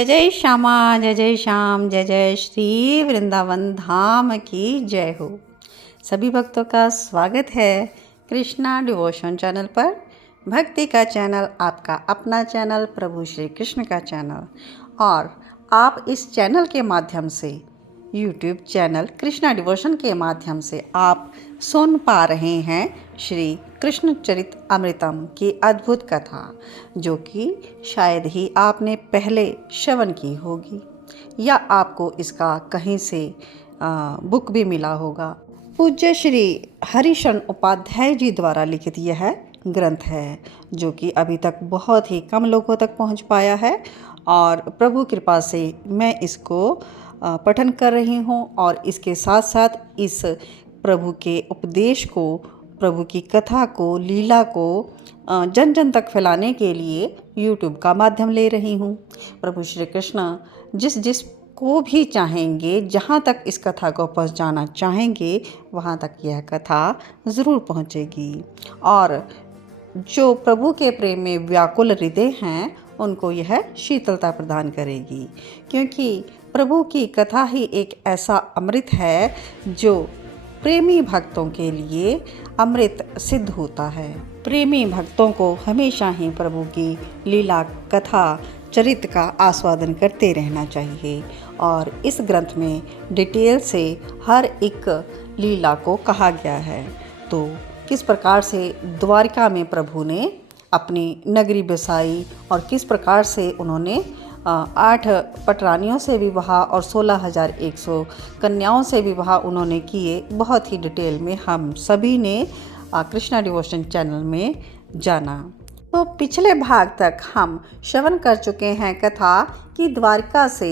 जय जय श्यामा, जय जय श्याम, जय जय श्री वृंदावन धाम की जय हो। सभी भक्तों का स्वागत है कृष्णा डिवोशन चैनल पर। भक्ति का चैनल, आपका अपना चैनल, प्रभु श्री कृष्ण का चैनल। और आप इस चैनल के माध्यम से, यूट्यूब चैनल कृष्णा डिवोशन के माध्यम से आप सुन पा रहे हैं श्री कृष्ण चरित अमृतम की अद्भुत कथा, जो कि शायद ही आपने पहले श्रवण की होगी या आपको इसका कहीं से बुक भी मिला होगा। पूज्य श्री हरिशरण उपाध्याय जी द्वारा लिखित यह ग्रंथ है, जो कि अभी तक बहुत ही कम लोगों तक पहुंच पाया है। और प्रभु कृपा से मैं इसको पठन कर रही हूँ और इसके साथ साथ इस प्रभु के उपदेश को, प्रभु की कथा को, लीला को जन जन तक फैलाने के लिए YouTube का माध्यम ले रही हूँ। प्रभु श्री कृष्ण जिस को भी चाहेंगे, जहाँ तक इस कथा को पहुँचाना चाहेंगे, वहाँ तक यह कथा ज़रूर पहुँचेगी। और जो प्रभु के प्रेम में व्याकुल हृदय हैं, उनको यह शीतलता प्रदान करेगी, क्योंकि प्रभु की कथा ही एक ऐसा अमृत है जो प्रेमी भक्तों के लिए अमृत सिद्ध होता है। प्रेमी भक्तों को हमेशा ही प्रभु की लीला, कथा, चरित्र का आस्वादन करते रहना चाहिए। और इस ग्रंथ में डिटेल से हर एक लीला को कहा गया है। तो किस प्रकार से द्वारिका में प्रभु ने अपनी नगरी बसाई और किस प्रकार से उन्होंने 8 पटरानियों से विवाह और 16,100 कन्याओं से विवाह उन्होंने किए, बहुत ही डिटेल में हम सभी ने कृष्णा डिवोशन चैनल में जाना। तो पिछले भाग तक हम श्रवण कर चुके हैं कथा कि द्वारिका से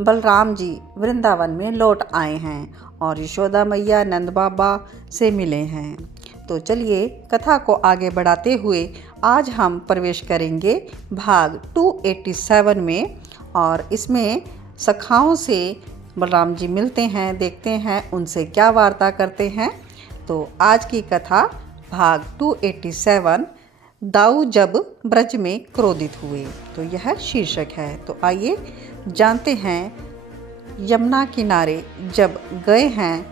बलराम जी वृंदावन में लौट आए हैं और यशोदा मैया नंद बाबा से मिले हैं। तो चलिए कथा को आगे बढ़ाते हुए आज हम प्रवेश करेंगे भाग 287 में। और इसमें सखाओं से बलराम जी मिलते हैं, देखते हैं उनसे क्या वार्ता करते हैं। तो आज की कथा भाग 287, दाऊ जब ब्रज में क्रोधित हुए, तो यह शीर्षक है। तो आइए जानते हैं। यमुना किनारे जब गए हैं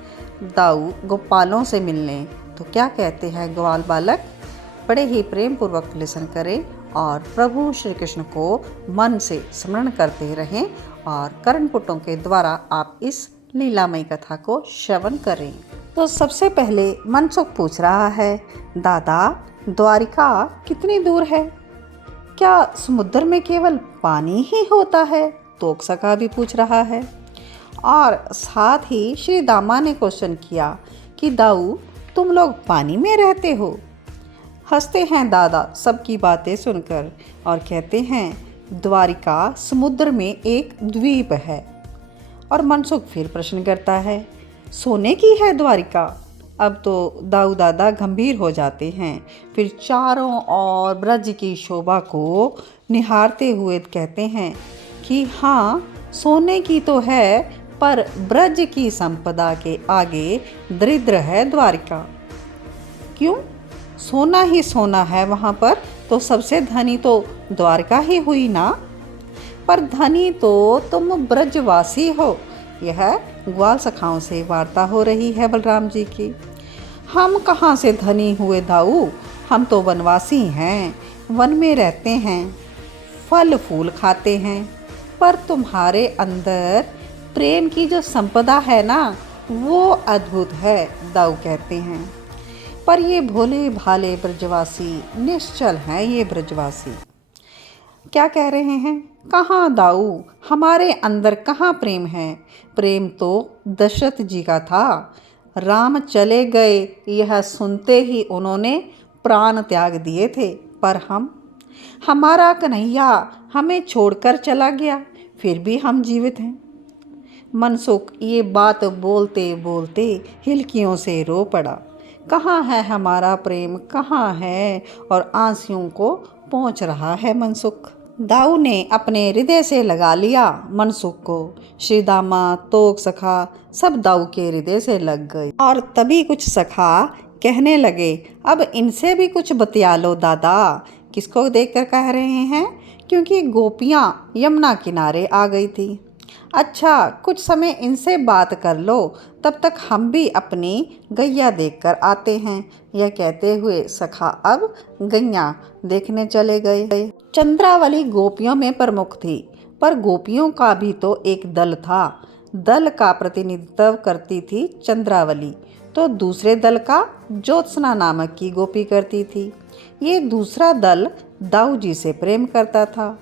दाऊ गोपालों से मिलने, तो क्या कहते हैं ग्वाल बालक। बड़े ही प्रेम पूर्वक लिसन करें और प्रभु श्री कृष्ण को मन से स्मरण करते रहें और कर्णपुटों के द्वारा आप इस लीलामयी कथा को श्रवण करें। तो सबसे पहले मनसुख पूछ रहा है, दादा द्वारिका कितनी दूर है? क्या समुद्र में केवल पानी ही होता है? तोक सखा भी पूछ रहा है। और साथ ही श्री दामा ने क्वेश्चन किया कि दाऊ तुम लोग पानी में रहते हो? हंसते हैं दादा सबकी बातें सुनकर और कहते हैं द्वारिका समुद्र में एक द्वीप है। और मनसुख फिर प्रश्न करता है, सोने की है द्वारिका? अब तो दाऊ दादा गंभीर हो जाते हैं, फिर चारों ओर ब्रज की शोभा को निहारते हुए कहते हैं कि हाँ सोने की तो है, पर ब्रज की संपदा के आगे दरिद्र है द्वारिका। क्यों? सोना ही सोना है वहाँ पर, तो सबसे धनी तो द्वारका ही हुई ना। पर धनी तो तुम ब्रजवासी हो। यह ग्वाल सखाओं से वार्ता हो रही है बलराम जी की। हम कहाँ से धनी हुए दाऊ, हम तो वनवासी हैं, वन में रहते हैं, फल फूल खाते हैं। पर तुम्हारे अंदर प्रेम की जो संपदा है ना, वो अद्भुत है, दाऊ कहते हैं। पर ये भोले भाले ब्रजवासी निश्चल हैं। ये ब्रजवासी क्या कह रहे हैं? कहाँ दाऊ, हमारे अंदर कहाँ प्रेम है? प्रेम तो दशरथ जी का था। राम चले गए, यह सुनते ही उन्होंने प्राण त्याग दिए थे। पर हमारा कन्हैया हमें छोड़कर चला गया, फिर भी हम जीवित हैं। मनसुख ये बात बोलते बोलते हिलकियों से रो पड़ा। कहाँ है हमारा प्रेम, कहाँ है? और आंसुओं को पोंछ रहा है मनसुख। दाऊ ने अपने हृदय से लगा लिया मनसुख को। श्री दामा, तोक सखा सब दाऊ के हृदय से लग गए। और तभी कुछ सखा कहने लगे, अब इनसे भी कुछ बतिया लो दादा। किसको देखकर कह रहे हैं? क्योंकि गोपियाँ यमुना किनारे आ गई थी। अच्छा, कुछ समय इनसे बात कर लो, तब तक हम भी अपनी गैया देखकर आते हैं। यह कहते हुए सखा अब गैया देखने चले गए। चंद्रावली गोपियों में प्रमुख थी, पर गोपियों का भी तो एक दल था। दल का प्रतिनिधित्व करती थी चंद्रावली, तो दूसरे दल का ज्योत्सना नामक की गोपी करती थी। ये दूसरा दल दाऊ जी से प्रेम करता था।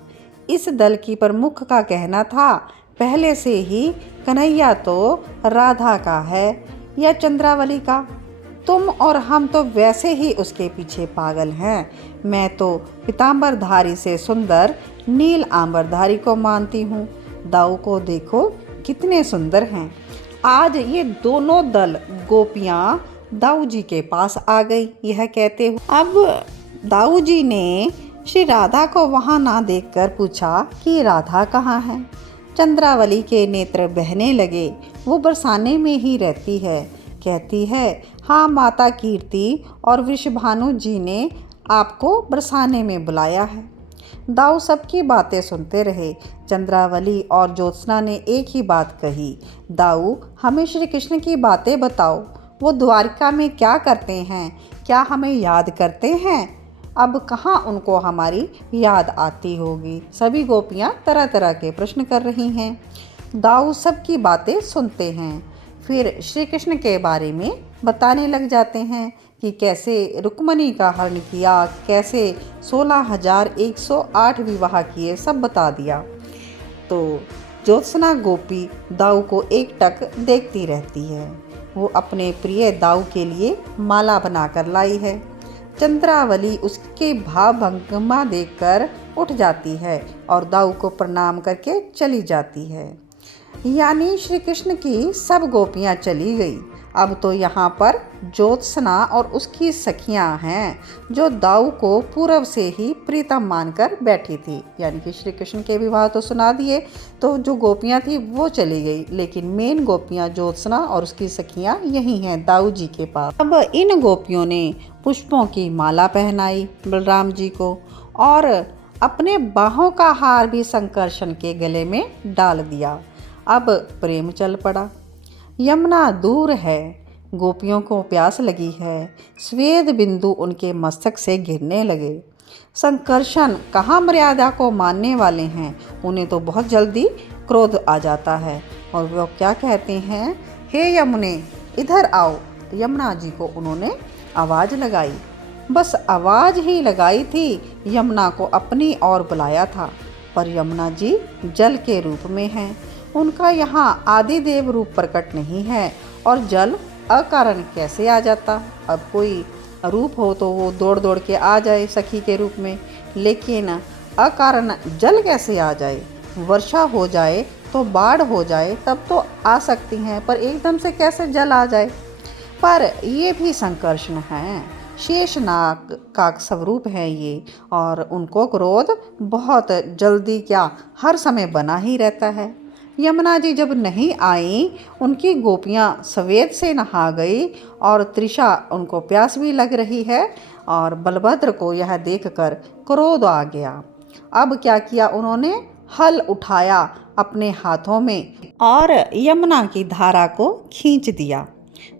इस दल की प्रमुख का कहना था, पहले से ही कन्हैया तो राधा का है या चंद्रावली का। तुम और हम तो वैसे ही उसके पीछे पागल हैं। मैं तो पीतांबरधारी से सुंदर नील आंबरधारी को मानती हूँ। दाऊ को देखो कितने सुंदर हैं। आज ये दोनों दल गोपियाँ दाऊ जी के पास आ गई। यह कहते हुए अब दाऊ जी ने श्री राधा को वहाँ ना देखकर पूछा कि राधा कहाँ है। चंद्रावली के नेत्र बहने लगे। वो बरसाने में ही रहती है। कहती है, हाँ माता कीर्ति और वृषभानु जी ने आपको बरसाने में बुलाया है। दाऊ सबकी बातें सुनते रहे। चंद्रावली और ज्योत्सना ने एक ही बात कही, दाऊ हमें श्री कृष्ण की बातें बताओ। वो द्वारिका में क्या करते हैं? क्या हमें याद करते हैं? अब कहाँ उनको हमारी याद आती होगी। सभी गोपियाँ तरह तरह के प्रश्न कर रही हैं। दाऊ सबकी बातें सुनते हैं, फिर श्री कृष्ण के बारे में बताने लग जाते हैं कि कैसे रुक्मणी का हरण किया, कैसे 16,108 विवाह किए, सब बता दिया। तो ज्योत्सना गोपी दाऊ को एकटक देखती रहती है। वो अपने प्रिय दाऊ के लिए माला बनाकर लाई है। चंद्रावली उसके भाव भंगिमा देखकर उठ जाती है और दाऊ को प्रणाम करके चली जाती है। यानी श्री कृष्ण की सब गोपियाँ चली गई। अब तो यहाँ पर ज्योत्सना और उसकी सखियाँ हैं, जो दाऊ को पूर्व से ही प्रीतम मानकर बैठी थी। यानी कि श्री कृष्ण के विवाह तो सुना दिए, तो जो गोपियाँ थी वो चली गई, लेकिन मेन गोपियाँ ज्योत्सना और उसकी सखियाँ यही हैं दाऊ जी के पास। अब इन गोपियों ने पुष्पों की माला पहनाई बलराम जी को और अपने बाहों का हार भी संकर्षण के गले में डाल दिया। अब प्रेम चल पड़ा। यमुना दूर है, गोपियों को प्यास लगी है। स्वेद बिंदु उनके मस्तक से गिरने लगे। संकर्षण कहाँ मर्यादा को मानने वाले हैं, उन्हें तो बहुत जल्दी क्रोध आ जाता है और वो क्या कहते हैं, हे यमुने इधर आओ। यमुना जी को उन्होंने आवाज़ लगाई। बस आवाज़ ही लगाई थी, यमुना को अपनी ओर बुलाया था, पर यमुना जी जल के रूप में हैं। उनका यहाँ आदिदेव रूप प्रकट नहीं है और जल अकारण कैसे आ जाता। अब कोई रूप हो तो वो दौड़ दौड़ के आ जाए सखी के रूप में, लेकिन अकारण जल कैसे आ जाए? वर्षा हो जाए तो बाढ़ हो जाए तब तो आ सकती हैं, पर एकदम से कैसे जल आ जाए? पर ये भी संकर्षण हैं, शेषनाग का स्वरूप है ये, और उनको क्रोध बहुत जल्दी क्या हर समय बना ही रहता है। यमुना जी जब नहीं आई, उनकी गोपियाँ सवेद से नहा गई और तृषा उनको प्यास भी लग रही है और बलभद्र को यह देखकर क्रोध आ गया। अब क्या किया उन्होंने, हल उठाया अपने हाथों में और यमुना की धारा को खींच दिया।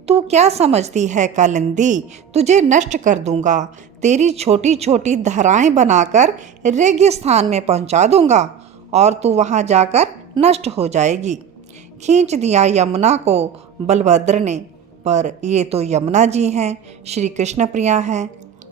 तू क्या समझती है कालिंदी, तुझे नष्ट कर दूंगा, तेरी छोटी छोटी धाराएं बनाकर रेगिस्तान में पहुंचा दूंगा और तू वहां जाकर नष्ट हो जाएगी। खींच दिया यमुना को बलभद्र ने, पर ये तो यमुना जी हैं, श्री कृष्ण प्रिया हैं।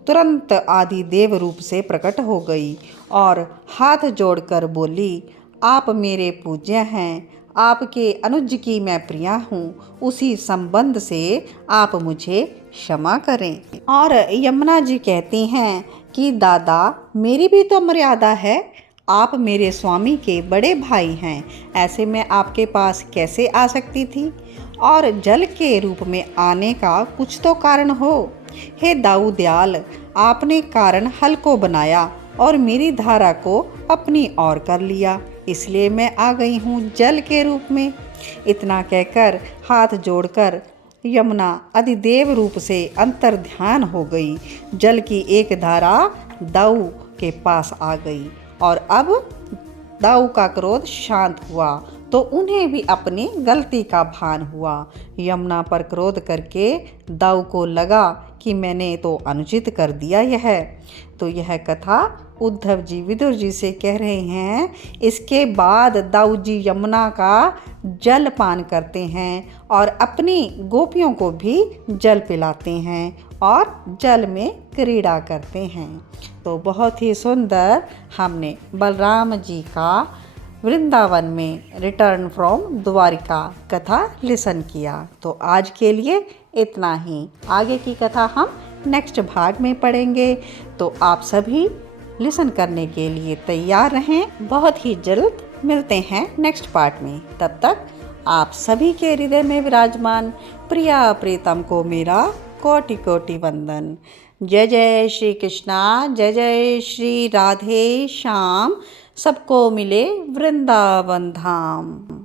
तुरंत आदि देव रूप से प्रकट हो गई और हाथ जोड़कर बोली, आप मेरे पूज्य हैं, आपके अनुज की मैं प्रिया हूँ, उसी संबंध से आप मुझे क्षमा करें। और यमुना जी कहती हैं कि दादा मेरी भी तो मर्यादा है, आप मेरे स्वामी के बड़े भाई हैं, ऐसे में आपके पास कैसे आ सकती थी? और जल के रूप में आने का कुछ तो कारण हो। हे दाऊ दयाल, आपने कारण हल को बनाया और मेरी धारा को अपनी ओर कर लिया, इसलिए मैं आ गई हूँ जल के रूप में। इतना कहकर हाथ जोड़कर यमुना अधिदेव रूप से अंतर ध्यान हो गई। जल की एक धारा दाऊ के पास आ गई और अब दाऊ का क्रोध शांत हुआ तो उन्हें भी अपनी गलती का भान हुआ। यमुना पर क्रोध करके दाऊ को लगा कि मैंने तो अनुचित कर दिया तो यह कथा उद्धव जी विदुर जी से कह रहे हैं। इसके बाद दाऊ जी यमुना का जल पान करते हैं और अपनी गोपियों को भी जल पिलाते हैं और जल में क्रीड़ा करते हैं। तो बहुत ही सुंदर हमने बलराम जी का वृंदावन में रिटर्न फ्रॉम द्वारिका कथा लिसन किया। तो आज के लिए इतना ही। आगे की कथा हम नेक्स्ट भाग में पढ़ेंगे। तो आप सभी लिसन करने के लिए तैयार रहें। बहुत ही जल्द मिलते हैं नेक्स्ट पार्ट में। तब तक आप सभी के हृदय में विराजमान प्रिया प्रीतम को मेरा कोटि कोटि वंदन। जय जय श्री कृष्णा, जय जय श्री राधे श्याम। सबको मिले वृंदावन धाम।